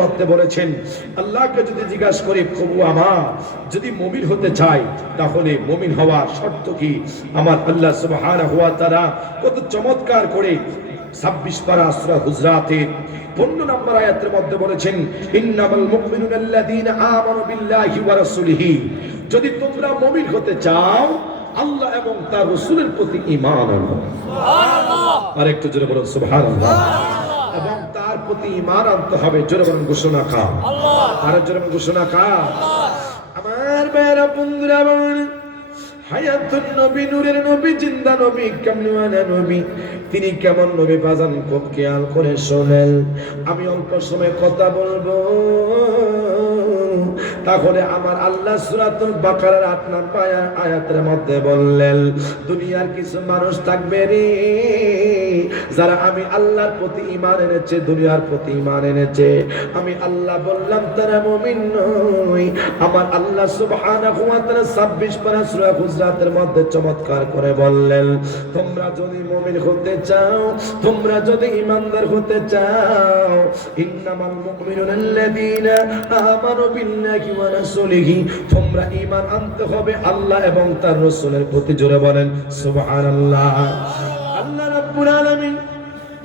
মধ্যে বলেছেন আল্লাহকে যদি জিজ্ঞাসা করি প্রভু আমার যদি মুমিন হতে চাই তাহলে মুমিন হওয়ার শর্ত কি, আমার আল্লাহ সুবহানাহু ওয়া তাআলা কত চমৎকার করে 26 পারা সূরা হুজরাতের 15 নম্বর আয়াতের মধ্যে বলেছেন ইন্নামাল মুমিনুনা আল্লাযীনা আমানু বিল্লাহি ওয়া রাসূলিহি, যদি তোমরা মুমিন হতে চাও আল্লাহ এবং তার রাসূলের প্রতি ঈমান আনো। সুবহানাল্লাহ, আরেকটু জোরে বলুন সুবহানাল্লাহ। এবং তার প্রতি ঈমান আনতে হবে। জোরে বলুন ঘোষণা খা আল্লাহ, আর জোরে বলুন ঘোষণা খা আল্লাহ। আমার ভাইরা বন্ধুরা বলুন হায়াতুন নবী, নূরের নবী, জিন্দা নবী, কামলিওয়ালা নবী, তিনি কেমন নবী বাজান খুব খেয়াল করে শোনেন। আমি অল্প সময় কথা বলবো, তাহলে আমার আল্লাহ সূরাতুল বাকারার 8 নম্বর আয়াতের মধ্যে বললেন দুনিয়ার কিছু মানুষ থাকবে রে যারা আমি আল্লাহর প্রতি ঈমান এনেছে, দুনিয়ার প্রতি ঈমান এনেছে, আমি আল্লাহ বললাম তারা মুমিন নয়। আমার আল্লাহ সুবহানাহু ওয়া তাআলা 26 পারা সূরা হুজরাতের মধ্যে চমৎকার করে বললেন তোমরা যদি মুমিন হতে চাও, তোমরা যদি ঈমানদার হতে চাও, ইন্নামাল মুমিনুনা আল্লাযীনা আমানু বিল্লাহি ওয়া রাসূলিহি, তোমরা ঈমান আনতে হবে আল্লাহ এবং তার রাসূলের প্রতি। জোরে বলেন সুবহানাল্লাহ। আল্লাহ রাব্বুল আলামিন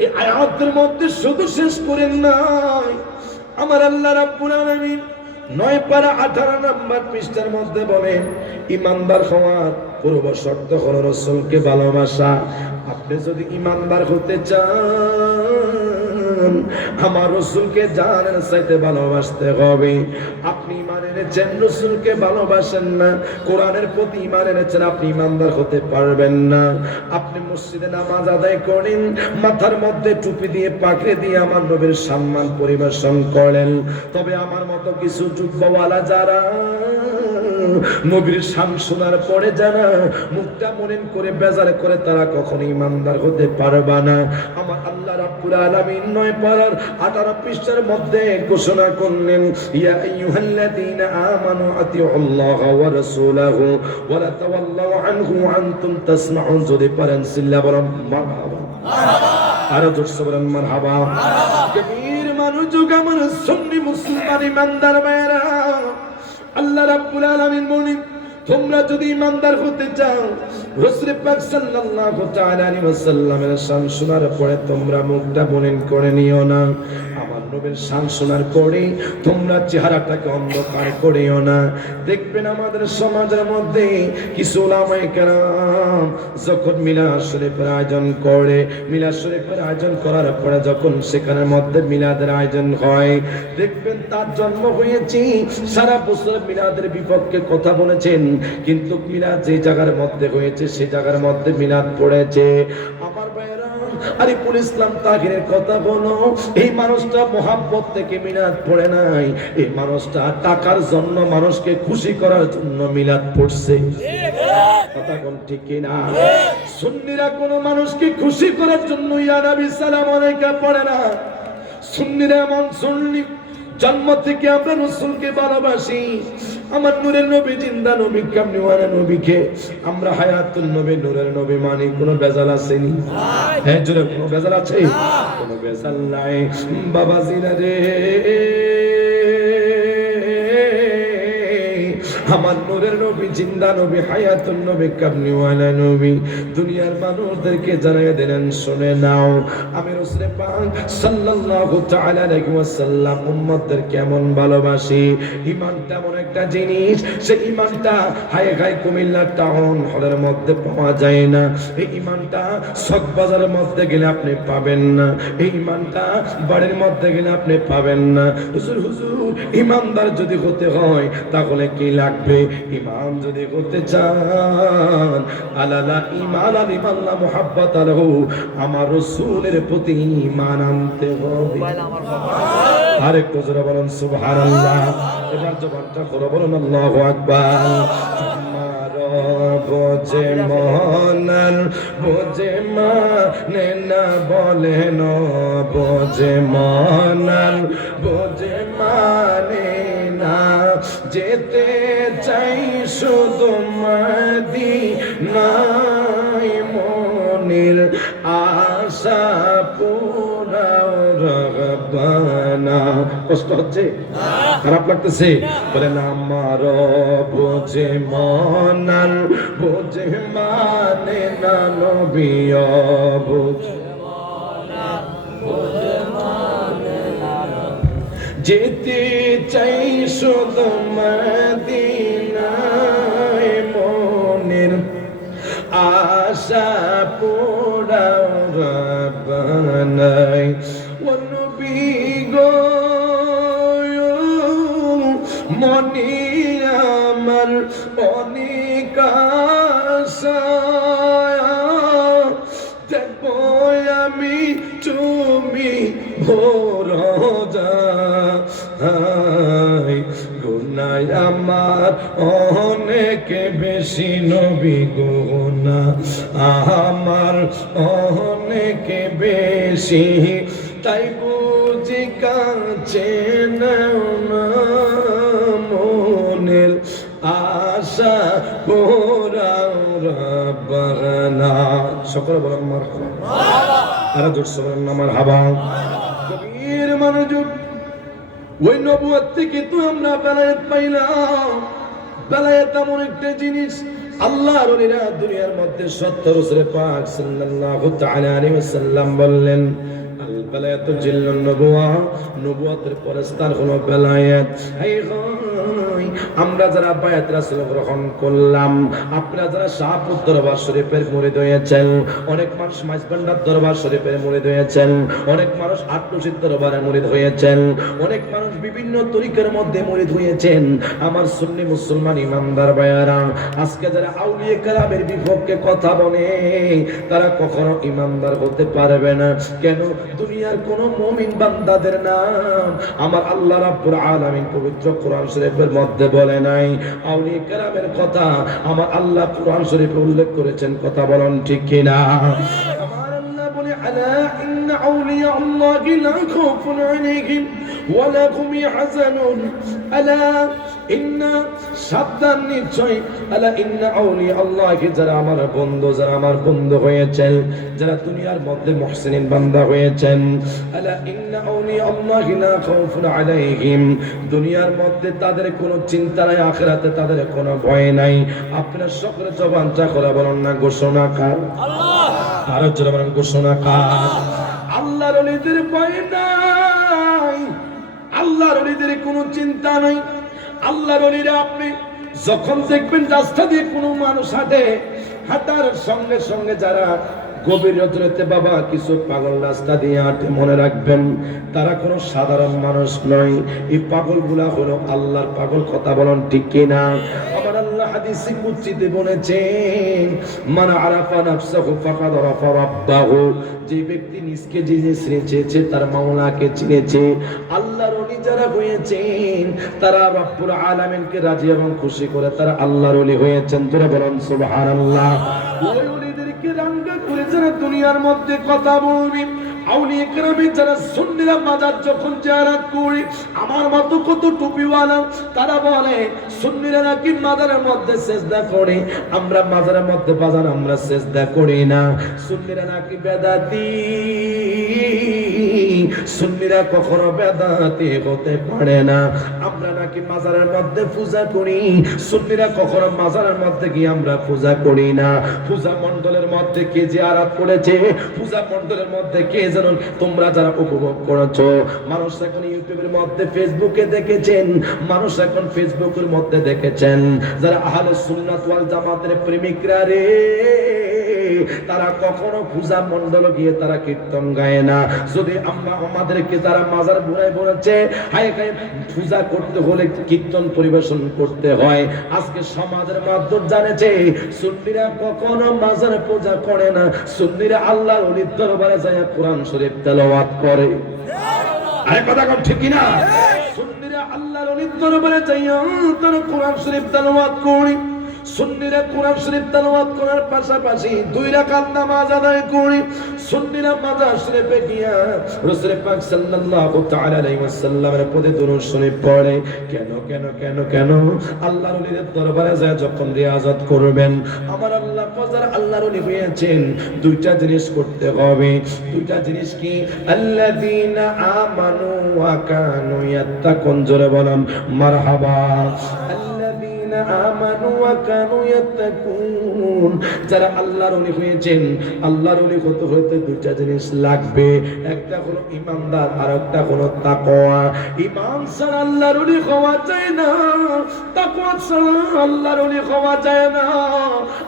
এই আয়াতের মধ্যে শুধু শেষ করেন নাই, আমার আল্লাহ রাব্বুল আলামিন 9 পারা 18 নম্বর পৃষ্ঠার মধ্যে বলেন ঈমানদার হওয়ার পূর্ব শর্ত হলো রাসূলকে ভালোবাসা। আপনি যদি ঈমানদার হতে চান আমার রাসূলকে জানের চাইতে ভালোবাসতে হবে। আপনি ঈমান এনেছেন রাসূলকে ভালোবাসেন না, কোরআনের প্রতি ঈমান এনেছেন, আপনি ঈমানদার হতে পারবেন না। আপনি মসজিদে নামাজ আদায় করেন, মাথার মধ্যে টুপি দিয়ে পাগড়ি দিয়ে আমার নবীর সম্মান পরিবেশন করেন, তবে আমার মতো কিছু জুব্বাওয়ালা যারা নবীর শান শোনার পরে যারা মুখটা মলিন করে বেজার করে তারা কখনো ঈমানদার হতে পারবে না। আমার আল্লাহ রাব্বুল আলামিন 9 পারার 18 পৃষ্ঠার মধ্যে ঘোষণা করলেন ইয়া আইয়ুহাল্লাযীনা আমানু আতিউল্লাহ ওয়া রাসূলাহু ওয়া লা তাওয়াল্লাউ আনহু ওয়া আনতুম তাসমাউন। যদি পারেন সিল্লা বলেন মারহাবা, মারহাবা, আর জোরসে বলেন মারহাবা। কবির মানুষ আমার সুন্নি মুসলমান ঈমানদার ভাইরা, আল্লাহ রাব্বুল আলামিন বলেন তোমরা যদি ঈমানদার হতে চাও রাসূল পাক সাল্লাল্লাহু তাআলা আলাইহি ওয়াসাল্লামের শান শোনার পরে তোমরা মুখটা মলিন করে নিও না। আমার নবীর শান শোনার পরে তোমরা চেহারাটাকে অন্ধকার করিও না। দেখবেন আমাদের সমাজের মধ্যে কিছু উলামায়ে কেরাম যখন মিলাদ শরীফের আয়োজন করে, মিলাদ শরীফের আয়োজন করার পরে যখন সেখানের মধ্যে মিলাদের আয়োজন হয়, দেখবেন তার জন্ম হয়েছে সারা বছর মিলাদের বিপক্ষে কথা বলেছেন, কিন্তু মিলাদ যে জায়গার মধ্যে হয়েছে সেই জায়গার মধ্যে মিলাদ পড়েছে। আমার ভাইরা আরিফুল ইসলাম তাহিরের কথা বলো, এই মানুষটা মোহাব্বত থেকে মিলাদ পড়ে নাই, এই মানুষটা টাকার জন্য মানুষকে খুশি করার জন্য মিলাদ পড়ছে। কথা কোন ঠিক কিনা? সুন্নিরা কোন মানুষকে খুশি করার জন্য ইয়া নবী সালাম আলাইকা পড়ে না। সুন্নিরা এমন সুন্নি জন্ম থেকে আমরা রাসূলকে ভালোবাসি, আমার নূরের নবী, জিন্দা নবী, কামলিওয়ালা নবীকে আমরা হায়াতুল নবী, নূরের নবী মানি। কোনো বেজাল আছে নি? হ্যাঁ জোরে, কোনো বেজাল আছে? কোনো বেজাল নাই বাবাজিরা রে। আমার নূরের নবী, জিন্দা নবী, হায়াতুল নবী, কামলিওয়ালা নবী দুনিয়ার মানুষদেরকে জানিয়ে দিলেন শুনে নাও আমি রাসূল পাক সাল্লাল্লাহু তাআলা আলাইহি ওয়াসাল্লাম উম্মতদের কেমন ভালোবাসি। ঈমানটা এমন একটা জিনিস, সেই ঈমানটা হায় হায় কুমিল্লা টাউন হলের মধ্যে পাওয়া যায় না, এই ঈমানটা চকবাজারের মধ্যে গেলে আপনি পাবেন না, এই ঈমানটা বাড়ির মধ্যে গেলে আপনি পাবেন না। হুজুর হুজুর ঈমানদার যদি হতে হয় তাহলে কি লাগবে? ঈমান যদি হতে চান আলালা ঈমান আলিমাল্লাহ মুহাব্বত আলাহু, আমার রাসূলের প্রতি ঈমান আনতে হবে। আরেকটু জোরে বলুন সুবহানাল্লাহ। এবার জবানটা খুলে বলুন আল্লাহু আকবার। বোঝে মনার বোঝে মানে না বলেন, বোঝে মনার বোঝে মানে না, যেতে চাই শুধু মদিনায়, মনের আশা পুরা রহমান না। কষ্ট হচ্ছে, খারাপ লাগতেছে? বলেন আমার বোঝে মনার বোঝে মানে না নবী বোঝে যেতে চাই শুধু মদিনায় মনের আশা পোড়া বানাই ও নবী গো মনি আমার অনেক আশা দেখবো আমি তুমি ভোর যায় গুনাহ আমার অনেক বেশি নবী গুনাহ আমার অনেক বেশি তাই বুঝি কাছে নাও না মনের আশা পোড়াও রাব্বানা। সকলে বলেন মারহাবা, আরে জোরসে বলেন না মারহাবা। কবির মনোযোগ, ওই নবুয়ত থেকে তো আমরা বেলায়েত পাইলাম। বেলায়েত এমন একটা জিনিস, আল্লাহর ওলিরা দুনিয়ার মধ্যে 70 রাসূল পাক সাল্লাল্লাহু তাআলা আলাইহি ওয়াসাল্লাম বললেন আল বেলায়েতু জিল্লুন নবুওয়া, নবুয়তের পরে স্থান হলো বেলায়েত। আমরা যারা বায়াত রাসূল গ্রহণ করলাম, আপনারা যারা শাহপুর দরবার শরীফের মুরিদ হয়েছেন, অনেক মানুষ মাইজবান্ডার দরবার শরীফের মুরিদ হয়েছেন, অনেক মানুষ আটরশির দরবারে মুরিদ হয়েছেন, অনেক মানুষ বিভিন্ন তরিকার মধ্যে মুরিদ হয়েছেন। আমার সুন্নি মুসলমান ইমানদার ভাইয়ারা, আজকে যারা আউলিয়া কেরামের বিপক্ষে কথা বলে তারা কখনো ইমানদার হতে পারবে না। কেন? দুনিয়ার কোন মুমিন বান্দাদের নাম আমার আল্লাহ রাব্বুল আলামিন পবিত্র কোরআন শরীফের মধ্যে বলে নাই। আউলিয়া কেরামের কথা আমার আল্লাহ কোরআন শরীফে উল্লেখ করেছেন। কথা বলেন ঠিক কিনা? আমার আল্লাহ বলে আলা ইন্না আউলিয়া আল্লাহি লা খাউফুন আলাইহিম ওয়া লা হুম ইয়াহজানুন। আলা ইন্না, সাবধান, নিশ্চয়, আলা ইন্না আউলিয়া আল্লাহি, যারা আমার বন্ধু, যারা আমার বন্ধু হয়েছেন, যারা দুনিয়ার মধ্যে মুহসিনিন বান্দা হয়েছেন, আলা ইন্না আউলিয়া আল্লাহি লা খাউফুন আলাইহিম, দুনিয়ার মধ্যে তাদের কোনো চিন্তা নাই, আখিরাতে তাদের কোনো ভয় নাই। আপনারা সকলে জবানটা করে বলেন না ঘোষণা কার? আল্লাহ। আরো জোরে বলেন ঘোষণা কার? আল্লাহর ওলিদের ভয় নাই, আল্লাহর ওলিদের কোনো চিন্তা নাই। আল্লাহর ওলিরা আপনি যখন দেখবেন রাস্তা দিয়ে কোনো মানুষ হাঁটে, হাঁটার সঙ্গে সঙ্গে যারা গভীর রাতে বাবা কিছু পাগল রাস্তা দিয়ে হাঁটে, মনে রাখবেন তারা কোনো সাধারণ মানুষ নয়। এই পাগলগুলা হলো আল্লাহর পাগল। কথা বলেন ঠিক কিনা? আমার আল্লাহ হাদিসে কুদসিতে বলেছেন মান আরাফা নাফসাহু ফাকাদ আরাফা রাব্বাহু, যে ব্যক্তি নিজকে চিনেছে তার মাওলাকে চিনেছে। আল্লাহর ওলি যারা হয়েছেন তারা রব্বুল আলামিনকে রাজি এবং খুশি করে তারা আল্লাহর ওলি হয়েছেন। তোরা বলেন সুবহানাল্লাহ। ওই ওলিদেরকে রাঙ্গা করে যারা দুনিয়ার মধ্যে কথা বলবি, আউলিয়া কেরামের যারা সুন্নিরা মাজার যখন জিয়ারত করি, আমার মতো কত টুপিওয়ালা তারা বলে সুন্নিরা নাকি মাজারের মধ্যে সিজদা করে, আমরা মাজারের মধ্যে বাজার আমরা সিজদা করি না। সুন্নিরা নাকি বেদাতি, সুন্নিরা কখনো বেদাতি হতে পারে না। আমরা নাকি মাজারের মধ্যে পূজা করি, সুন্নিরা কখনো মাজারের মধ্যে গিয়ে আমরা পূজা করি না। পূজা মণ্ডলের মধ্যে কে জিয়ারত করেছে, পূজা মণ্ডলের মধ্যে কে যেন তোমরা যারা উপভোগ করেছো, মানুষ এখন ইউটিউবের মধ্যে ফেসবুকে দেখেছেন, মানুষ এখন ফেসবুকের মধ্যে দেখেছেন যারা আহলে সুন্নাত ওয়াল জামাতের প্রেমিকরা রে, তারা কখনো পূজা মণ্ডল গিয়ে তারা কীর্তন গায় না। যদি আমরা আমাদেরকে তারা মাজার বুড়ায় বলেছে হায় হায় পূজা করতে হলে কীর্তন পরিবেশন করতে হয়, আজকে সমাজের মাধ্যম জানেছে সুন্নিরা কখনো মাজার পূজা করে না, সুন্নিরা আল্লাহর ওলির দরবারে যায় কোরআন শরীফ তেলাওয়াত করে। আরে কথা কম ঠিক কিনা? সুন্নিরা আল্লাহর ওলির দরবারে যায় তারা কোরআন শরীফ তেলাওয়াত করে। সুন্নিরা কোরআন শরীফ তেলাওয়াত করার পাশাপাশি 2 রাকাত নামাজ আদায় করি। সুন্নিরা মাজার শরীফে গিয়া রাসূল পাক সাল্লাল্লাহু তাআলা আলাইহি ওয়াসাল্লামের প্রতি দরুদ শরীফ পড়ে। কেন কেন কেন কেন? আল্লাহর ওলিদের দরবারে যায় যখন রিয়াজত করবেন, আমার আল্লাহ ফজর আল্লাহর ওলি হয়েছেন, 2টা জিনিস করতে হবে। 2টা জিনিস কি? আল্লাযীনা আমানু ওয়া কানু ইয়াত্তাকুন, জোরে বলেন মারহাবা। আল্লাযীনা আমানু ওয়া কানু ইয়াত্তাকুন, যারা আল্লাহর ওলি হয়েছেন, আল্লাহর ওলি হতে হতে 2টা জিনিস লাগবে। একটা হলো ঈমানদার, আর একটা হলো তাকওয়া। ঈমান ছাড়া আল্লাহর ওলি হওয়া যায় না, তাকওয়া ছাড়া আল্লাহর ওলি হওয়া যায় না।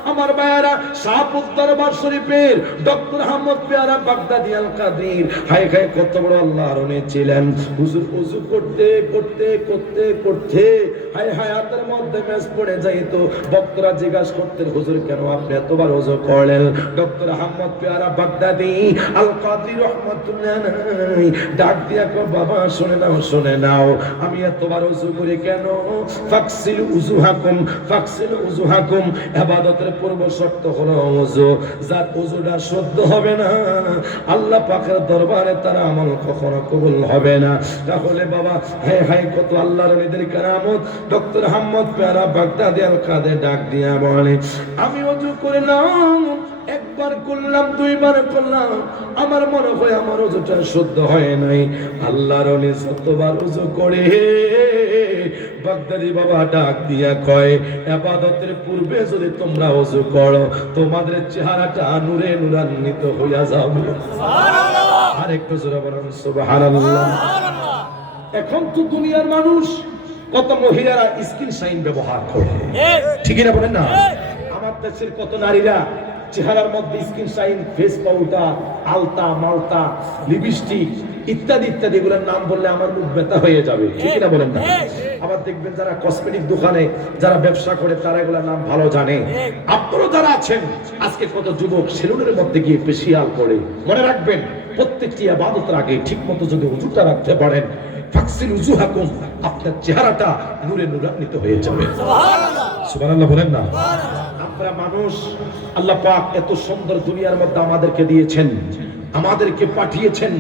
আমার ভাইয়েরা, শাহপুর দরবার শরীফের ডক্টর আহমদ পেয়ারা বাগদাদি আল কাদির হায় হায় কত বড় আল্লাহর ওলি ছিলেন। হুজুর ওযু করতে করতে করতে করতে হায় হায়াতের মধ্যে মেস পড়ে যাইত। ভক্তরা জিজ্ঞাসা করতেন, হুজুর কেন আপনি এতবার ওযু করলেন? ডক্টর আহমদ পেয়ারা বাগদাদি আল কাদির রাহমাতুল্লাহ আলাইহি ডাক দিয়া কয়, বাবা শুনে নাও, শুনে নাও, আমি এতবার ওযু করি কেন? ফাকসিল উযুহাকুম, ফাকসিল উযুহাকুম, ইবাদতের পূর্ব শর্ত হলো ওযু। যার ওযুটা শুদ্ধ হবে না, আল্লাহ পাকের দরবারে তার আমল কখনো কবুল হবে না। তাহলে বাবা, হায় হায় কত আল্লাহর ওলিদের কারামত। ডক্টর আহমদ পেয়ারা বাগদাদি আল কাদের ডাক দিয়া বলে, আমি ওযু করলাম, একবার করলাম, 2বার করলাম, আমার মনে হয় আমার ওযুটা শুদ্ধ হয় নাই। আল্লাহর ওলি যতবার ওযু করে, বাগদাদি বাবা ডাক দিয়া কয়, ইবাদতের পূর্বে যদি তোমরা ওযু করো, তোমাদের চেহারাটা নূরে নূরান্বিত হইয়া যাবে। সুবহানাল্লাহ। আর একটু জোরে বলুন সুবহানাল্লাহ। এখন তো দুনিয়ার মানুষ, কত মহিলারা স্কিন শাইন ব্যবহার করে, ঠিক না বলেন না? আমার দেশের কত নারীরা চেহারার মধ্যে স্কিন শাইন, ফেস পাউডার, আলতা মালতা, লিপস্টিক ইত্যাদি ইত্যাদি, এগুলোর নাম বললে আমার মুখ ব্যথা হয়ে যাবে, ঠিক না বলেন না? আবার দেখবেন যারা কসমেটিক দোকানে যারা ব্যবসা করে, তারা এগুলোর নাম ভালো জানে। আপনারা যারা আছেন, আজকে কত যুবক সেলুনের মধ্যে গিয়ে ফেসিয়াল করে। মনে রাখবেন, প্রত্যেকটি ইবাদতের আগে ঠিকমতো যদি ওযুটা রাখতে পারেন, ফাকসিল উযুহাকুম, আপনার চেহারাটা নূরে নূরান্বিত হয়ে যাবে। সুবহানাল্লাহ, সুবহানাল্লাহ বলেন না? আমরা মানুষ, আল্লাহ পাক এত সুন্দর দুনিয়ার মধ্যে আমাদেরকে দিয়েছেন, আমাদেরকে পাঠিয়েছেন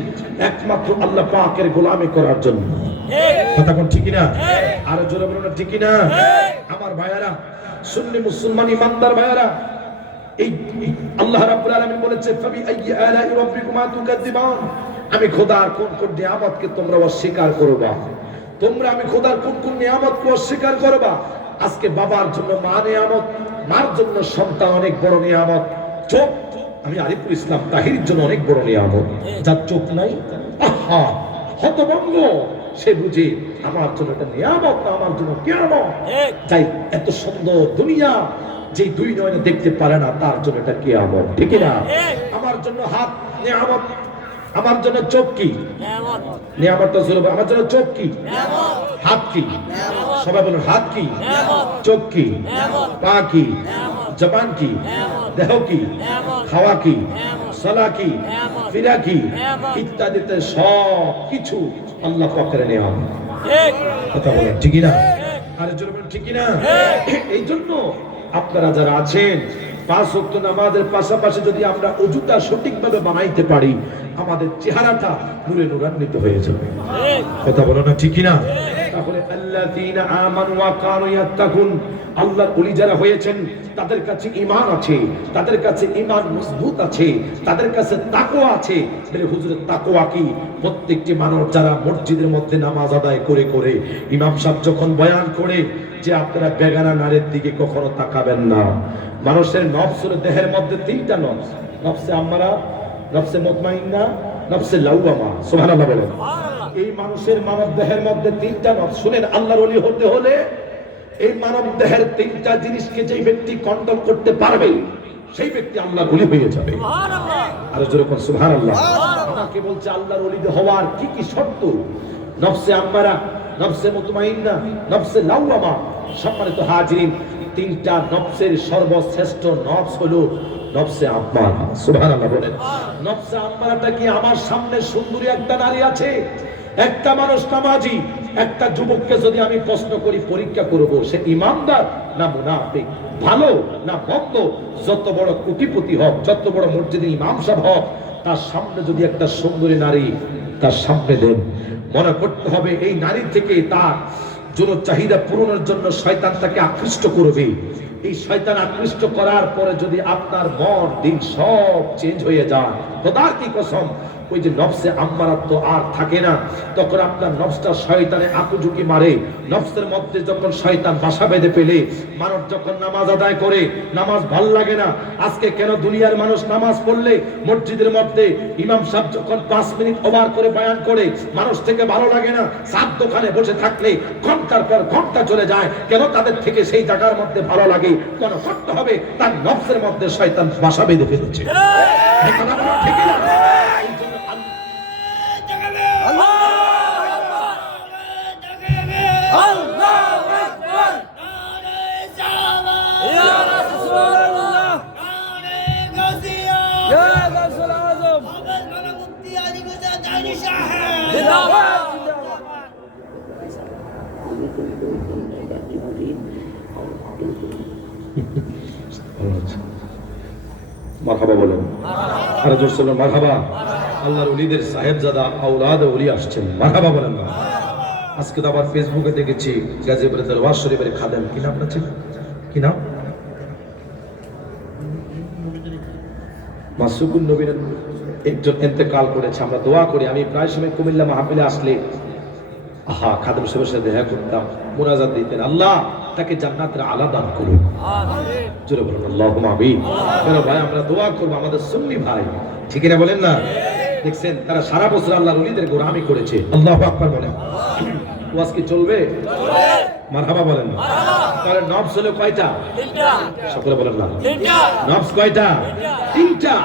একমাত্র আল্লাহ পাকের গোলামি করার জন্য। কথা কোন ঠিক না? আর জোরে বলুন না ঠিক না? আমার ভাইয়ারা, সুন্নি মুসলমান ইমানদার ভাইয়ারা, এই আল্লাহ রাব্বুল আলামিন বলেছে, ফাবি আইয়ি আলাই রাব্বিকুমা তুকাযিবান, আমি খোদার কোন কোন নিয়ামতকে তোমরা অস্বীকার করবা? তোমরা আমি খোদার কোন কোন নিয়ামতকে অস্বীকার করবা? আজকে বাবার জন্য মা নিয়ামত, মার জন্য সন্তান অনেক বড় নিয়ামত। চোখ, আমি আরিফুল ইসলাম তাহিরের জন্য অনেক বড় নিয়ামত। যার চোখ নাই, আহা হতভম্ব, সে বুঝে আমার জন্য একটা নিয়ামত না, আমার জন্য কিয়ামত। তাই এত সুন্দর দুনিয়া যে 2 নয়নে দেখতে পারে না, তার জন্য এটা কিয়ামত, ঠিক না? আমার জন্য হাত নিয়ামত, আমার জন্য চোখ কি নিয়ামত? নিয়ামত তো জুলুম। আমার জন্য চোখ কি নিয়ামত? হাত কি নিয়ামত? সবাই বলুন, হাত কি নিয়ামত? চোখ কি নিয়ামত? পা কি নিয়ামত? জবান কি নিয়ামত? দেহ কি নিয়ামত? খাওয়া কি নিয়ামত? সালা কি নিয়ামত? ফিরা কি নিয়ামত? ইত্যাদিতে সব কিছু আল্লাহ পাকের নিয়ামত। ঠিক কথা বলেন, ঠিক না? আরে জোরে বলুন, ঠিক না? এই জন্য আপনারা যারা আছেন, 5 ওয়াক্ত নামাজের পাশাপাশি যদি আমরা ওযুটা সঠিকভাবে বানাইতে পারি, আমাদের চেহারাটা নূরে নূরান্বিত হয়ে যাবে। কথা বলো না, ঠিক না? তাহলে আল্লাযীনা আমানু ওয়া কানু ইয়াত্তাকুন, আল্লাহর ওলি যারা হয়েছেন, তাদের কাছে ঈমান আছে, তাদের কাছে ঈমান মজবুত আছে, তাদের কাছে তাকওয়া আছে। তাহলে হুজুরের তাকওয়া কি? প্রত্যেকটি মানুষ যারা মসজিদের মধ্যে নামাজ আদায় করে করে, ইমাম সাহেব যখন বয়ান করে যে আপনারা বেগানা নারীর দিকে কখনো তাকাবেন না। মানুষের নফস হলো দেহের মধ্যে 3টা নফস, নফসে আম্মারা, নফসে মুতমাইন্না, নফসে লাওয়ামা। সুবহানাল্লাহ বলেন। এই মানুষের মানব দেহের মধ্যে 3টা নফস। শুনেন, আল্লাহর ওলি হতে হলে এই মানব দেহের 3টা জিনিসকে যেই ব্যক্তি কন্ট্রোল করতে পারবে, সেই ব্যক্তি আল্লাহর ওলি হয়ে যাবে। সুবহানাল্লাহ। আর জোরে কোন সুবহানাল্লাহ। আমাকে বলছে আল্লাহর ওলি হওয়ার কি কি শর্ত? নফসে আম্মারা, নফসে মুতমাইন্না, নফসে লাওয়ামা। সম্মানিত হাজিরিন, 3টা নফসের সর্বশ্রেষ্ঠ নফস হলো নফসে আম্মারা। সুবহানাল্লাহ বলেন। নফসে আম্মারাটা কি? আমার সামনে সুন্দরী একটা নারী আছে, একটা মানুষ নামাজি, একটা যুবককে যদি আমি প্রশ্ন করি, পরীক্ষা করব সে ইমানদার না মুনাফিক, ভালো না মন্দ, যত বড় কোটিপতি হোক, যত বড় মসজিদের ইমাম সাহেব হোক, তার সামনে যদি একটা সুন্দরী নারী তার সামনে দেন, মনে করতে হবে এই নারী থেকে তার জন্য চাহিদা পূরণের জন্য শয়তান তাকে আকৃষ্ট করবে। এই শয়তান আকৃষ্ট করার পরে যদি আপনার মন দিন সব চেঞ্জ হয়ে যায়, খোদার কি কসম, ওই যে নফসে আম্মারাত তো আর থাকে না, তখন আপনার নফসটা শয়তানে আকুঝুকি মারে। নফসের মধ্যে যখন শয়তান বাসা বেঁধে পেলে, মানুষ যখন নামাজ আদায় করে, নামাজ ভাল লাগে না। আজকে কেন দুনিয়ার মানুষ নামাজ পড়লে মসজিদের মধ্যে ইমাম সাহেব যখন 5 মিনিট ওভার করে বয়ান করে, মানুষ থেকে ভালো লাগে না। সাত দোকানে বসে থাকলে ঘন্টার পর ঘন্টা চলে যায়, কেন তাদের থেকে সেই জায়গার মধ্যে ভালো লাগে? কেন করতে হবে? তার নফসের মধ্যে শয়তান বাসা বেঁধে ফেলেছে। ঠিক না? মারহাবা বলেন, আরে জোর বলেন মারহাবা। আল্লাহর ওলিদের সাহেবজাদা আওলাদ ওলি আসছেন, মারহাবা বলেন না। আজকে তো আবার ফেসবুকে দেখেছি গাজীপুরের দরবার শরীফের খাদেম, কি নাম আছে, কি নাম, মাসুকুন নবীর একজন ইন্তেকাল করেছে। আমরা দোয়া করি, আমি প্রায় সময় কুমিল্লা মাহফিলে আসলে খাদেম সাহেবের সাথে দেখা করতাম, মুনাজাত দিতেন, আল্লাহ তাকে জান্নাতের আলা দান করুন, আমিন, জোরে বলুন আল্লাহুম্মা আমিন। কেন ভাই, আমরা দোয়া করব আমাদের সুন্নি ভাই, ঠিক না বলেন না? দেখছেন তারা সারা বছর আল্লাহর ওলিদের গোলামি করেছে। আল্লাহু আকবার বলেন। ওয়াজ কি চলবে? মারহাবা বলেন। তাহলে নফস হলো কয়টা? তিনটা। সকলে বলেন না, তিনটা। নফস কয়টা? তিনটা।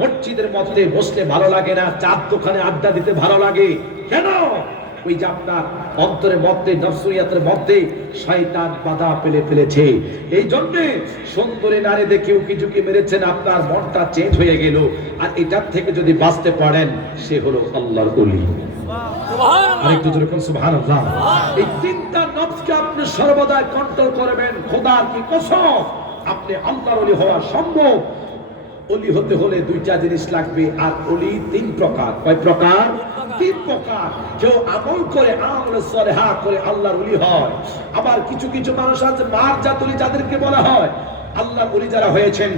মসজিদের মধ্যে বসলে ভালো লাগে না, চার দোকানে আড্ডা দিতে ভালো লাগে, কেন? ওই যে আপনার অন্তরের মধ্যে, নফসিয়াতের মধ্যে শয়তান বাধা ফেলেছে। এই জন্য সুন্দরী নারী দেখে উকি ঝুঁকি মেরেছেন, আপনার মনটা চেঞ্জ হয়ে গেল। আর এটার থেকে যদি বাঁচতে পারেন, সে হলো আল্লাহর ওলি। আরেকটু জোরে বলুন সুবহানাল্লাহ। এই তিনটা নফসকে আপনি সর্বদা কন্ট্রোল করবেন, খোদার কি কসম, আপনি আল্লাহর ওলি হওয়া সম্ভব। ওলি হতে হলে দুইটা জিনিস লাগবে, আর ওলি তিন প্রকার। কয় প্রকার? তিন প্রকার। কেউ আমল করে, আমল সলেহা করে আল্লাহর ওলি হয়। আবার কিছু কিছু মানুষ আছে মারজাত ওলি, যাদেরকে বলা হয় আল্লাহর ওলি যারা হয়েছেন,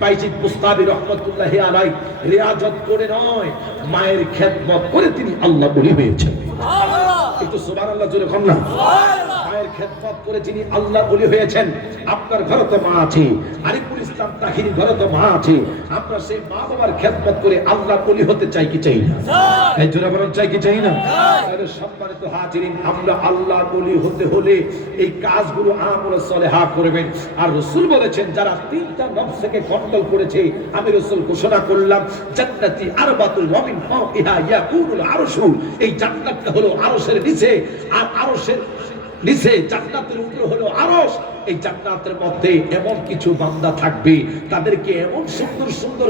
বাইজিদ বুস্তামি রহমাতুল্লাহি আলাইহি রিয়াজত করে নয়, মায়ের খেদমত করে তিনি আল্লাহর ওলি হয়েছেন। সুবহানাল্লাহ, একটু সুবহানাল্লাহ জোরে বলুন না। মায়ের খেদমত করে যিনি আল্লাহর ওলি হয়েছেন, আপনার ঘরে তো মা আছে, আরিফুল ইসলাম তাহিরি ঘরে তো মা আছে, আমরা সেই মা বাবার খেদমত করে আল্লাহর ওলি হতে চাই কি চাই না? এই জোরে বলুন, চাই কি চাই না? তাহলে সম্মানিত হাজিরিন, আমরা আল্লাহর ওলি হতে হলে এই কাজগুলো আমল সলেহা করবেন। আর রাসূল বলেছেন, যারা তিনটা নফসকে কন্ট্রোল করেছে, আমি রাসূল ঘোষণা করলাম, জান্নাতি আরবাতুল ওয়া মিন ফাওকিহা ইয়াকুনুল আরশু, এই জান্নাতটা হলো আরশের নিচে, আর আরশের নিচে জান্নাতের উপরে হলো আরশ। এই জান্নাতের মধ্যে এমন কিছু বান্দা থাকবে, তাদেরকে এমন সুন্দর সুন্দর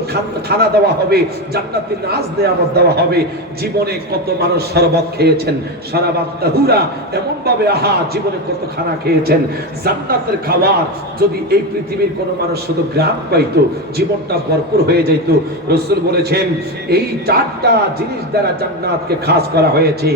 খানা দেওয়া হবে, জান্নাতের নাজ নেয়ামত দেওয়া হবে। জীবনে কত মানুষ শরবত খেয়েছেন, শরাবাত তাহুরা, এমন ভাবে জীবনে কত খানা খেয়েছেন। জান্নাতের খাবার যদি এই পৃথিবীর কোন মানুষ শুধু গ্রাম পাইতো, জীবনটা ভরপুর হয়ে যেত। রাসূল বলেছেন, এই চারটা জিনিস দ্বারা জান্নাতকে খাস করা হয়েছে।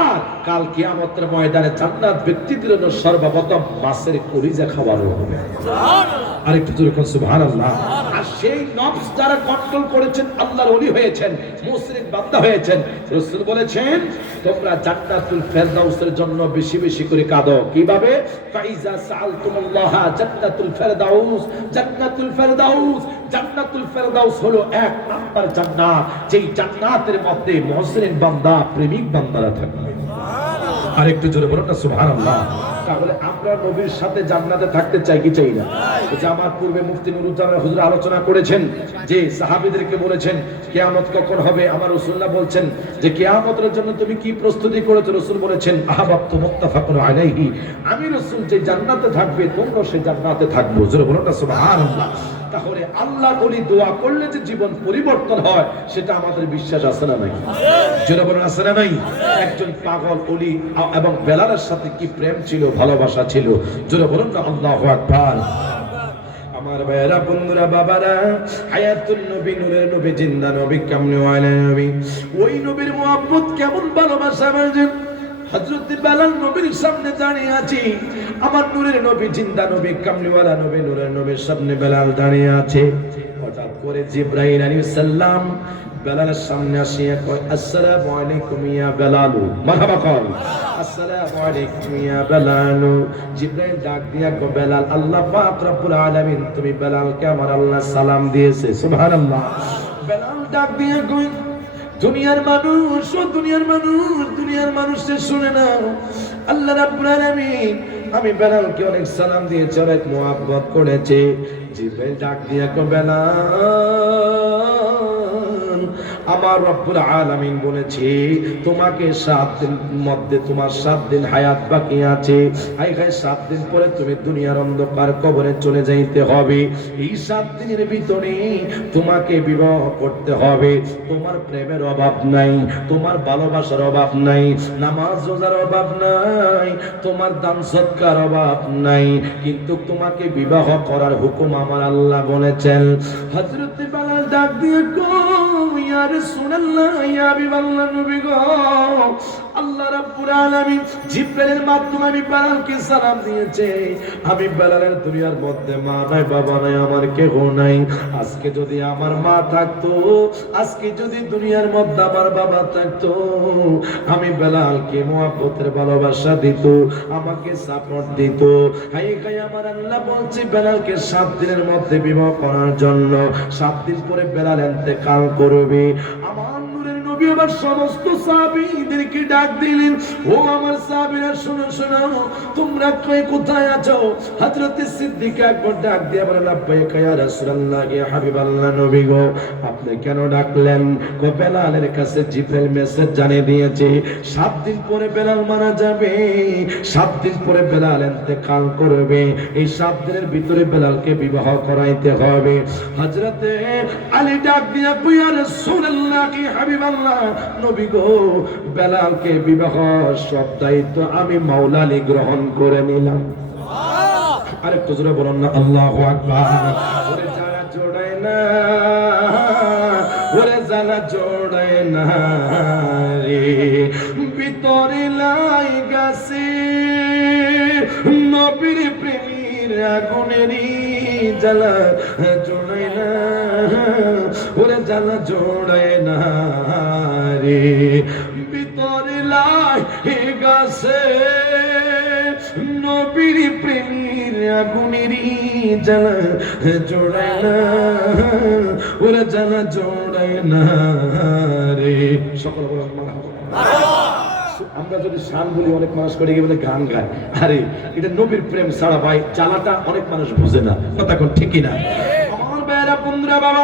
আর কাল কিয়ামতের ময়দানে জান্নাত ব্যক্তিদের জন্য সর্বপ্রথম মাছের কলিজা খাবার হবে। সুবহানাল্লাহ, আরেকটু জোরে বলুন সুবহানাল্লাহ। আর সেই নফস যারা কন্ট্রোল করেছেন, আল্লাহর ওলি হয়েছেন, মুসলিম বান্দা হয়েছেন, রাসূল বলেছেন, তোমরা জান্নাতুল ফেরদাউসের জন্য বেশি বেশি করে কাঁদো। কিভাবে? ফাইজা সাআলতুমুল্লাহ জান্নাতুল ফেরদাউস, জান্নাতুল ফেরদাউস, জান্নাতুল ফেরদাউস হলো এক নাম্বার জান্নাত, যেই জান্নাতের মধ্যে মুসলিম বান্দা, প্রেমিক বান্দারা থাকবে। আর একটু জোরে বলুন না সুবহানাল্লাহ। তাহলে আমরা নবীর সাথে জান্নাতে থাকতে চাই কি চাই না? যে আমার পূর্বে মুফতি নুরুজ্জামান হুজুর আলোচনা করেছেন, যে সাহাবীদেরকে বলেছেন কিয়ামত কখন হবে। আমার রাসূলুল্লাহ বলছেন যে কিয়ামতের জন্য তুমি কি প্রস্তুতি করেছো? রাসূল বলেছেন, আহাবাতু মুত্তাফাকুন আলাইহি, আমি রাসূল যে জান্নাতে থাকবে, তোমরা সেই জান্নাতে থাকবো। জোরে বলুন না সুবহানাল্লাহ। তাহলে আল্লাহর ওলি দোয়া করলে যে জীবন পরিবর্তন হয় সেটা আমাদের বিশ্বাস আছে না নাই? জোরে বলুন আছে না নাই? একজন পাগল ওলি এবং বেলালের সাথে কি প্রেম ছিল, ভালোবাসা ছিল, জোরে বলুন না আল্লাহু আকবার। আমার ভাইয়েরা, বন্ধুরা, বাবারা, হায়াতুল নবী, নূরের নবী, জিন্দা নবী, কামলিওয়ালা নবী, ওই নবীর মুহাব্বত কেমন ভালোবাসা আমাদের। হযরত বেলাল নবীর সামনে দাঁড়িয়ে আছি, আমার নূরের নবী, জিন্দা নবী, কামলিওয়ালা নবী, নূরের নবীর সামনে বেলাল দাঁড়িয়ে আছে। হঠাৎ করে জিবরাইল আলাইহিস সালাম বেলালের সামনে আসিয়া কয়, আসসালামু আলাইকুম ইয়া বেলাল। মারহাবা কর, আসসালামু আলাইকুম ইয়া বেলাল। জিবরাইল ডাক দিয়া কয়, বেলাল, আল্লাহ পাক রব্বুল আলামিন তুমি বেলালকে আমার আল্লাহ সালাম দিয়েছে। সুবহানাল্লাহ। বেলাল ডাক দিয়া কয়, দুনিয়ার মানুষ, ও দুনিয়ার মানুষ, দুনিয়ার মানুষে শুনে নাও, আল্লাহ রাব্বুল আলামিন আমি বেলালকে অনেক সালাম দিয়েছি, অনেক মুহাব্বত করেছে। জিবরাইল ডাক দিয়া কয়, বেলাল, আমার রব্বুল আলামিন বলেছে তোমাকে 7 দিন মধ্যে, তোমার 7 দিন হায়াত বাকি আছে। এই 7 দিন পরে তুমি দুনিয়ার অন্ধকার কবরে চলে যাইতে হবে। এই 7 দিনের ভিতরে তোমাকে বিবাহ করতে হবে। তোমার প্রেমের অভাব নাই, তোমার ভালোবাসার অভাব নাই, নামাজ রোজার অভাব নাই, তোমার দান সদকার অভাব নাই, কিন্তু তোমাকে বিবাহ করার হুকুম আমার আল্লাহ বলেছেন। হযরত বেলাল ডাক দিয়ে কয়, ইয়া রাসূলুল্লাহ, ইয়া হাবিবাল্লাহ, নবী গো, আল্লাহ রাব্বুল আলামিন জিবরাইলের মাধ্যমে আমি বেলালকে সালাম দিয়েছে। আমি বেলালের দুনিয়ার মধ্যে মা নাই, বাবা নাই, আমার কেউ নাই। আজকে যদি আমার মা থাকতো, আজকে যদি দুনিয়ার মধ্যে আমার বাবা থাকতো, আমি বেলালকে মুহাব্বতের ভালোবাসা দিত, আমাকে সাপোর্ট দিত। হাই হাই, আমার আল্লাহ বলছে বেলালকে 7 দিনের মধ্যে বিবাহ করার জন্য। 7 দিন পরে বেলাল ইন্তেকাল করবে। আমার নূরের নবী আবার সমস্ত সাহাবীদেরকে ডাক দিলেন, ও আমার সাহাবীরা শোনো শোনো, তোমরা কোথায় আছো? হযরত সিদ্দিক একবার ডাক দিয়ে বলেন, লাব্বাইক ইয়া রাসূলুল্লাহ, ইয়া হাবিবাল্লাহ, নবী গো, আপনি কেন ডাকলেন? কো বেলালের কাছে জিবরাইল মেসেজ জানিয়ে দিয়েছে 7 দিন পরে বেলাল মারা যাবে, 7 দিন পরে বেলাল ইন্তেকাল করবে। এই 7 দিনের ভিতরে বেলালকে বিবাহ করাইতে হবে। হযরতে আলী ডাক দিয়া কই, ইয়া রাসূলুল্লাহ, কি হাবিবাল্লাহ, নবী গো, বেলালকে বিবাহ সব দায়িত্ব আমি মাওলা আলী গ্রহণ করে নিলাম। আরেকটু জোরে বলুন না আল্লাহু আকবার। ওরে যারা জোড়ায় না, ওরে যারা জোড়ায় না রে, ভিতরে লাই গাছে নবীর প্রেমের আগুনেরই জ্বালা জোড়ায় না, ওরে জ্বালা জোড়ায় না রে, ভিতরে লাই গাছে নবীর প্রেমের আগুনেরই জ্বালা জোড়ায় না, ওরে জ্বালা জোড়ায় না রে। সকল বলেন মারহাবা। আমরা যদি শান বলি, অনেক মানুষ করে গিয়ে বলে গান গায়। আরে এটা নবীর প্রেম ছাড়া ভাই জ্বালাটা অনেক মানুষ বুঝে না। কথা কোন ঠিকই না? আমার ভাইরা, বন্ধুরা, বাবা,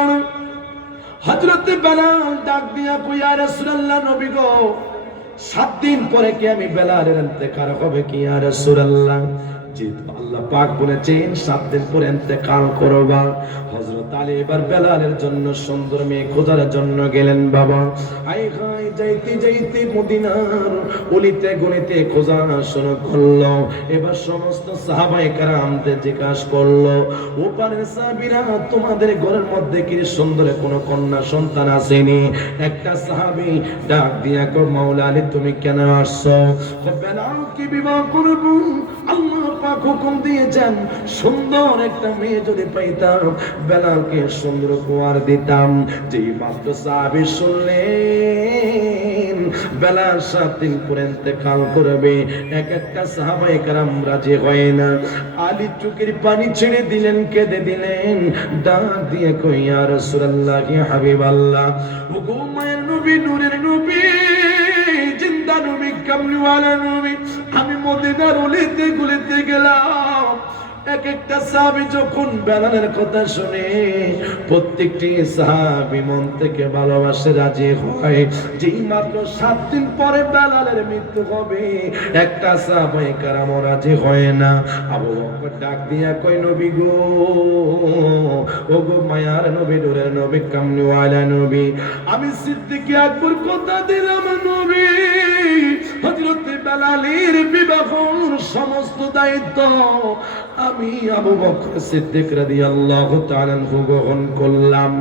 হযরত বেলাল ডাক দিয়া কই, ইয়া রাসূলুল্লাহ, নবী গো, 7 দিন পরে কি আমি বেলালের ইন্তেকাল হবে কি ইয়া রাসূলুল্লাহ? যেহেতু আল্লাহ পাক বলেছেন 7 দিন পরে ইন্তেকাল করবা। হযরত আলী এবার বেলালের জন্য সুন্দর মেয়ে খোঁজার জন্য গেলেন। বাবা, আই হাই, যাইতে যাইতে মদিনার অলিতে গলিতে খোঁজা শুরু করলো। এবার সমস্ত সাহাবায়ে কেরামদের জিজ্ঞাসা করলো, ও পারের সাহাবীরা, তোমাদের ঘরের মধ্যে কি সুন্দর কোনো কন্যা সন্তান আসেনি? একটা সাহাবী ডাক দিয়া কয়, মাওলা আলী, তুমি কেন আসছো? বেলালকে বিবাহ করব, আল্লাহ পাক হুকুম দিয়েছেন, সুন্দর একটা মেয়ে যদি পাইতাম বেলালকে সুন্দর উপহার দিতাম। যেই মাত্র সাহাবী শুনলেন বেলাল 7 দিন পরে ইন্তেকাল করবে, এক একটা সাহাবায়ে কেরাম রাজি হয় না। আলী চোখের পানি ছেড়ে দিলেন, কেঁদে দিলেন, ডাক দিয়ে কই, ইয়া রাসূলুল্লাহ, ইয়া হাবিবাল্লাহ, ওগো মায়ের নবী, নূরের নবী, জিন্দা নবী, কামলিওয়ালা নবী, আমি মদিনার অলিতে গলিতে গেলাম, এক একটা সাহাবী যখন বেলালের কথা শুনে প্রত্যেকটি সাহাবী মন থেকে ভালোবাসে রাজি হয়। যেই মাত্র 7 দিন পরে বেলালের মৃত্যু হবে একটা সাহাবায়ে কেরাম রাজি হয় না। আবু বকর ডাক দিয়া কই নবী গো, ও গো মায়ার নবী, নূরের নবী, কামলিওয়ালা নবী, আমি সিদ্দিক আকবর কথা দিলাম নবী, হযরত বেলালের বিবাহের সমস্ত দায়িত্ব আমি আবু বকর সিদ্দিক রাদিয়াল্লাহু তাআলা আনহু গ্রহণ করলাম।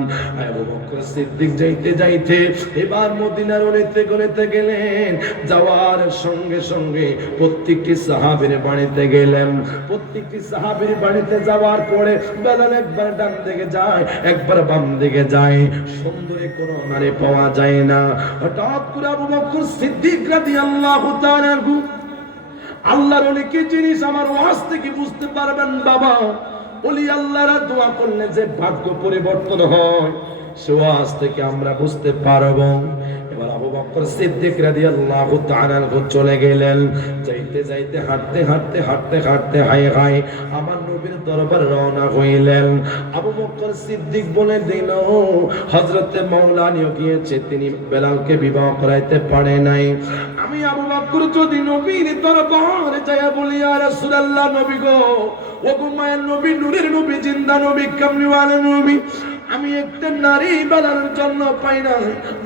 আবু বকর সিদ্দিক যাইতে যাইতে এবার মদিনার গলিতে গেলেন। যাওয়ার সঙ্গে সঙ্গে প্রত্যেকটি সাহাবীর বাড়িতে গেলেন। প্রত্যেকটি সাহাবীর বাড়িতে যাওয়ার পরে বেলাল একবার ডান দিকে যায়, একবার বাম দিকে যায়, সুন্দরী কোনো নারী পাওয়া যায় না। হঠাৎ করে আবু বকর সিদ্দিক রাদিয়াল্লাহু তাআলা আনহু, আল্লাহর ওলি কি জিনিস আমার ওয়াজ থেকে বুঝতে পারবেন বাবা, ওলি আল্লাহরা দোয়া করলে যে ভাগ্য পরিবর্তন হয় সে ওয়াজ থেকে আমরা বুঝতে পারবো। এবার আবু বকর সিদ্দিক রাদিয়াল্লাহু তাআলা আনহু চলে গেলেন। যাইতে যাইতে হাঁটতে হায় হায় আমার নবীর দরবারে রওনা হইলেন। আবু বকর সিদ্দিক বলে দিল হযরতে মাওলানিও গিয়েছে, তিনি বেলালকে বিবাহ করাইতে পারে নাই। আমি আবু বকর যদি নবীর দরবারে যায়া বলি ইয়া রাসূলুল্লাহ, নবী গো, ও গো মায়ের নবী, নূরের নবী, জিন্দা নবী, কামলিওয়ালা নবী, আমি একটা নারী বেলালের জন্য পাই না,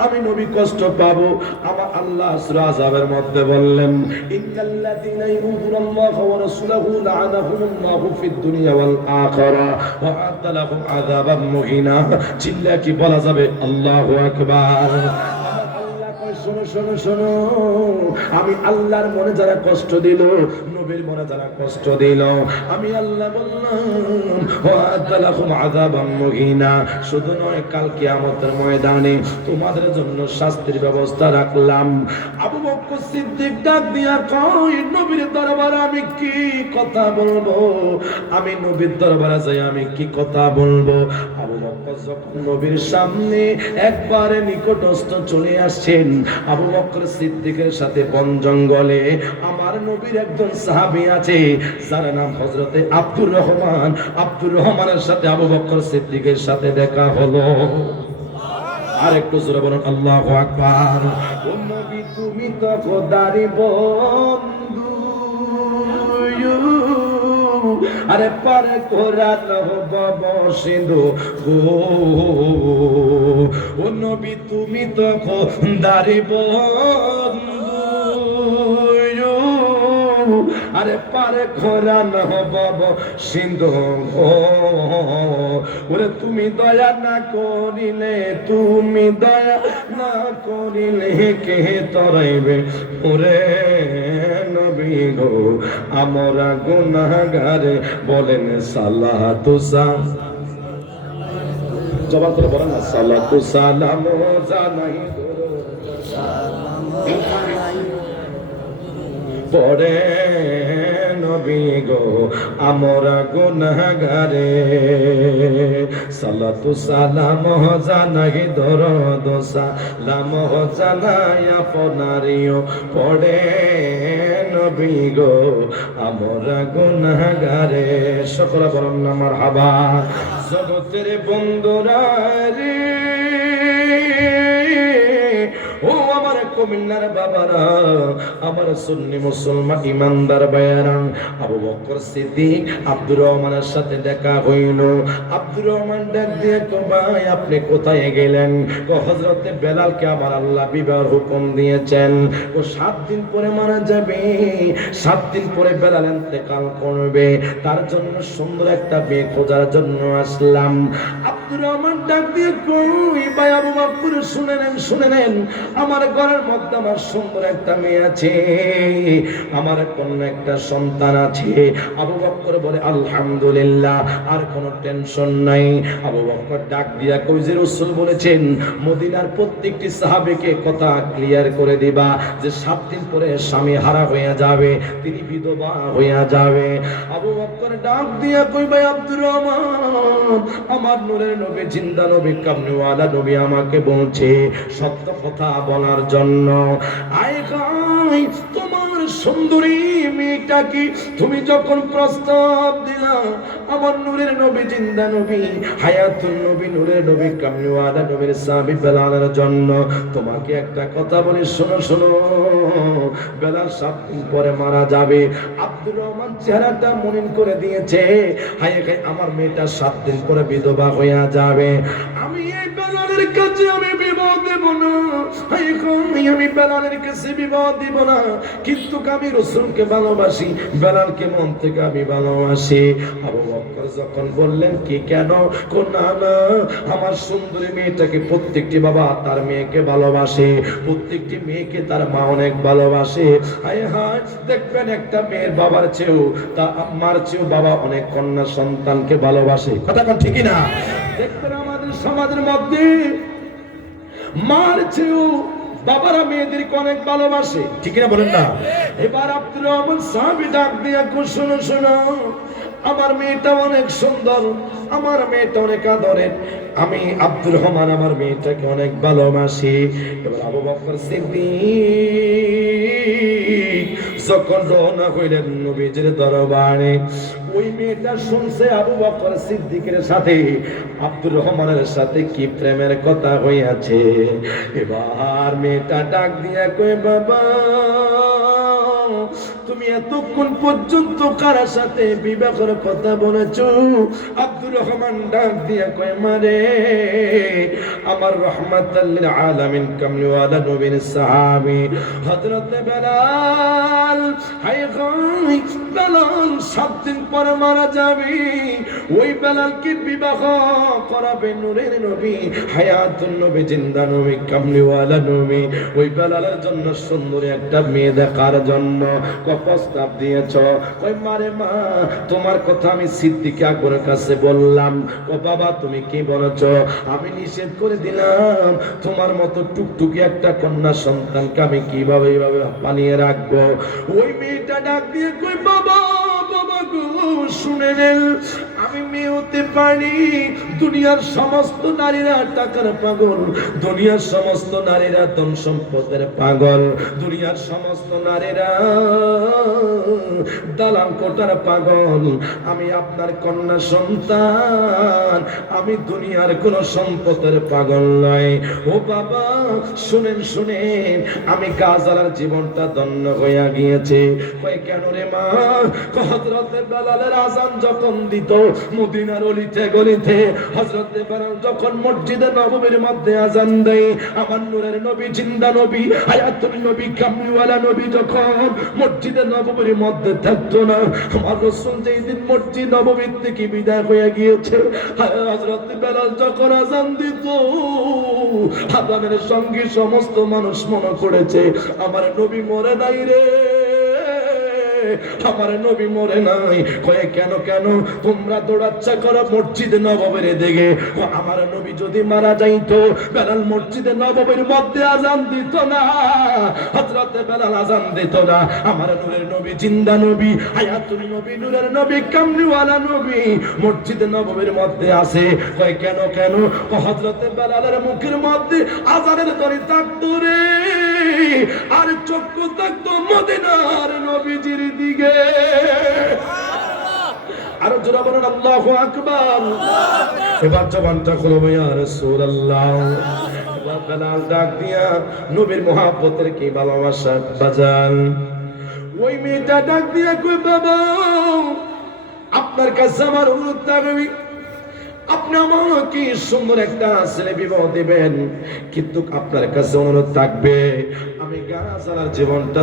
আমি নবী কষ্ট পাবো। আমার আল্লাহ সূরা আযাবের মধ্যে বললেন ইন্নাল্লাযীনা ইউযুনাল্লাহা ওয়া রাসূলাহু লা'আনাহুমুল্লাহু ফিদ দুনিয়া ওয়াল আখিরা ওয়া আ'আদ্দা লাহুম আযাবাম মুহিনা। চিল্লা কি বলা যাবে আল্লাহু আকবার। শোনো শোনো শোনো, আমি আল্লাহর মনে যারা কষ্ট দিল, নবীর মনে যারা কষ্ট দিল, আমি আল্লাহ বললাম ওয়া আ'আদ্দালাহুম আযাবাম মুহিনা। শুধু নয়, কাল কিয়ামতের ময়দানে তোমাদের জন্য শাস্তির ব্যবস্থা রাখলাম। আবু বকর সিদ্দিক ডাক দিয়া কই নবীর দরবারে আমি কি কথা বলবো, আমি নবীর দরবারে যাই আমি কি কথা বলবো। আবু বকর যখন নবীর সামনে একবারে নিকটস্থ চলে আসছেন, আবু বকর সিদ্দিকের সাথে বন জঙ্গলে আমার নবীর একজন সাহাবী আছে যার নাম হযরতে আব্দুর রহমান। আব্দুর রহমানের সাথে আবু বকর সিদ্দিকের সাথে দেখা হলো। আর একটু জোরে বলুন আল্লাহু আকবার। ও নবী তুমি তো খোদারি বন্ধু, আরে পারে কোরআন হব সিন্ধু গো, ও নবী তুমি তো খোদারি বন্ধু, আরে পারে কোরআন হব সিন্ধু গো, ওরে তুমি দয়া না করিলে, তুমি দয়া না করিলে কে তরাইবে ওরে নবী গো, আমরা গুনাহগারে বলেন সালাতু সালাম, জবান করে বলেন না সালাতু সালাম জানাই পরে নবী গো আমরা গুনাহগারে, সালাতু সালাম জানাই দরদ সালাম জানাই আপনারিও পড়ে নবী গো আমরা গুনাহগারে। সকলে বলেন না মারহাবা। জগতের বন্ধুরা রে, ও আমার কুমিল্লার বাবারা, আমার সুন্নি মুসলমান ইমানদার ভাইয়েরা, আবু বকর সিদ্দিক আব্দুর রহমানের সাথে দেখা হইল। আব্দুর রহমান ডাক দিয়ে তো ভাই আপনি কোথায় গেলেন? ও হযরতে বেলালকে আমার আল্লাহ বিবাহের হুকুম দিয়েছেন, ও 7 দিন পরে মারা যাবে, 7 দিন পরে বেলাল ইন্তেকাল করবে, তার জন্য সুন্দর একটা মেয়ে খোঁজার জন্য আসলাম। আব্দুর রহমান ডাক দিয়ে কই ভাই আবু বকর শুনে নেন, আমার ঘরের মধ্যে আমার সুন্দর একটা মেয়ে আছে, আমার কন্যা একটা সন্তান আছে। আবু বকর বলে আলহামদুলিল্লাহ, আর কোনো টেনশন নাই। আবু বকর ডাক দিয়া কই যে রাসূল বলেছেন মদিনার প্রত্যেকটি সাহাবীকে কথা ক্লিয়ার করে দিবা যে 7 দিন পরে স্বামী হারা হয়ে যাবে, তিনি বিধবা হয়ে যাবে। আবু বকর ডাক দিয়া কই ভাই আব্দুর রহমান, আমার নূরের নবী, জিন্দা নবী, কামলিওয়ালা নবী আমাকে বলছে সত্য কথা বলার জন্য। আয় গাই তোমার সুন্দরী মেয়েটাকে তুমি যখন প্রস্তাব দিলা, আমার নূরের নবী, জিন্দা নবী, হায়াতুন নবী, নূরের নবী, কামলিওয়ালা নবীর সাহাবী বেলালের জন্য, তোমাকে একটা কথা বলি, শোনো শোনো, বেলাল 7 দিন পরে মারা যাবে। আব্দুর রহমান চেহারাটা মলিন করে দিয়েছে, হায় হায় আমার মেয়েটা 7 দিন পরে বিধবা হইয়া যাবে। আমি এই বেলালের কাছে আমি বিবাহ দেব না, হায় হায় আমি বেলালের কাছে বিবাহ দিব না, কিন্তু আমি রাসূলকে ভালোবাসি, বেলালকে মন থেকে আমি ভালোবাসি। আবু বকর যখন বললেন কি কেন, না না, আমার সুন্দরী মেয়েটাকে প্রত্যেকটি বাবা তার মেয়েকে ভালোবাসে, প্রত্যেকটি মেয়েকে তার মা অনেক ভালোবাসে। হায় হায়, দেখবেন একটা মেয়ের বাবার চেয়েও, তার মার চেয়েও বাবা অনেক কন্যা সন্তানকে ভালোবাসে। কথা কোন ঠিকই না? দেখবেন আমাদের সমাজের মধ্যে মার চেয়েও বাবারা মেয়েদেরকে অনেক ভালোবাসে, ঠিক না বলেন না? এবার আব্দুর রহমান সাহাবী ডাক দিয়া শোনো শোনো, আমার মেয়েটা অনেক সুন্দর, আমার মেয়েটা অনেক আদরের, আমি আব্দুর রহমান আমার মেয়েটাকে অনেক ভালোবাসি। এবার আবু বকর সিদ্দিক যখন রওনা হইলেন নবীজির দরবারে, ওই মেয়েটা শুনছে আবু বকর সিদ্দিকের সাথে আব্দুর রহমানের সাথে কি প্রেমের কথা হইয়াছে। এবার মেয়েটা ডাক দিয়া কই, বাবা তুমি এতক্ষণ পর্যন্ত কার সাথে বিবাহের কথা বলেছো? আব্দুর রহমান ডাক দিয়া কয়, মারে আমার রাহমাতাল লিল আলামিন কামলিওয়ালা নবীর সাহাবী হযরত বেলাল, হায় হায় বেলাল 7 দিন পরে মারা যাবে, ওই বেলালকে বিবাহ করাবে নূরের নবী, হায়াতুন নবী, জিন্দা নবী, কামলিওয়ালা নবী। ওই বেলালের জন্য সুন্দরী একটা মেয়ে দেখার জন্য প্রস্তাব দিয়েছ। কই মারে মা, তোমার কথা আমি সিদ্দিক আকবরের কাছে বললাম। ও বাবা তুমি কি বলেছ? আমি নিষেধ করে দিলাম, তোমার মতো টুকটুকি একটা কন্যা সন্তানকে আমি কিভাবে এইভাবে বানিয়ে রাখবো। ওই মেয়েটা ডাক দিয়ে কই, বাবা বাবা গো শুনে নেন, আমি মেয়ে হতে পারি, দুনিয়ার সমস্ত নারীরা টাকার পাগল, দুনিয়ার সমস্ত নারীরা ধন সম্পদের পাগল, দুনিয়ার সমস্ত নারীরা দালান কোটার পাগল, আমি আপনার কন্যা সন্তান, আমি দুনিয়ার কোন সম্পদের পাগল নয়। ও বাবা শুনেন শুনেন, আমি গাজালার জীবনটা ধন্য হইয়া গিয়েছে। কয় কেন রে মা? হযরত বেলালের আযান যখন দিত মদিনার অলিতে গলিতে, হযরত বেলাল যখন মসজিদে নববীর মধ্যে আযান দেয়, আমার নূরের নবী, জিন্দা নবী, হায়াতুন নবী, কামলিওয়ালা নবী যখন মসজিদে নববীর মধ্যে থাকতো না, আমার রাসূল যেই দিন মসজিদ নববীর থেকে বিদায় হয়ে গিয়েছে, হযরত বেলাল যখন আযান দিত, আযানের সঙ্গে সমস্ত মানুষ মনে করেছে আমার নবী মরে নাই রে, আমার নবী মরে নাই। কয়ে কেন কেন? তোমরা দৌড়াচ্ছা করো মসজিদে নববীর দিকে, আমার নবী যদি মারা যাইতো, বেলাল মসজিদে নববীর মধ্যে আযান দিত না, হযরত বেলাল আযান দিত না, আমার নূরের নবী, জিন্দা নবী, হায়াতুন নবী, নূরের নবী, কামলিওয়ালা নবী মসজিদে নববীর মধ্যে আছে। কয় কেন কেন? হযরত বেলালের মুখের মধ্যে আযানের ধ্বনি থাকতো রে, আর চক্ষু থাকতো মদিনার নবীজির দিকে। আর জোরে বলেন আল্লাহু আকবার। এবার জবানটা খুলো ইয়া রাসূলুল্লাহ। এবার বেলাল ডাক দিয়া নবীর মহব্বতের কি ভালোবাসা বাজান। ওই মেয়েটা ডাক দিয়া কই, বাবা আপনার কাছে আমার অনুরোধ থাকবে, আপনি আমাকে সুন্দর একটা ছেলে বিবাহ দিবেন, কিন্তু আপনার কাছে অনুরোধ থাকবে আমি গাজালার জীবনটা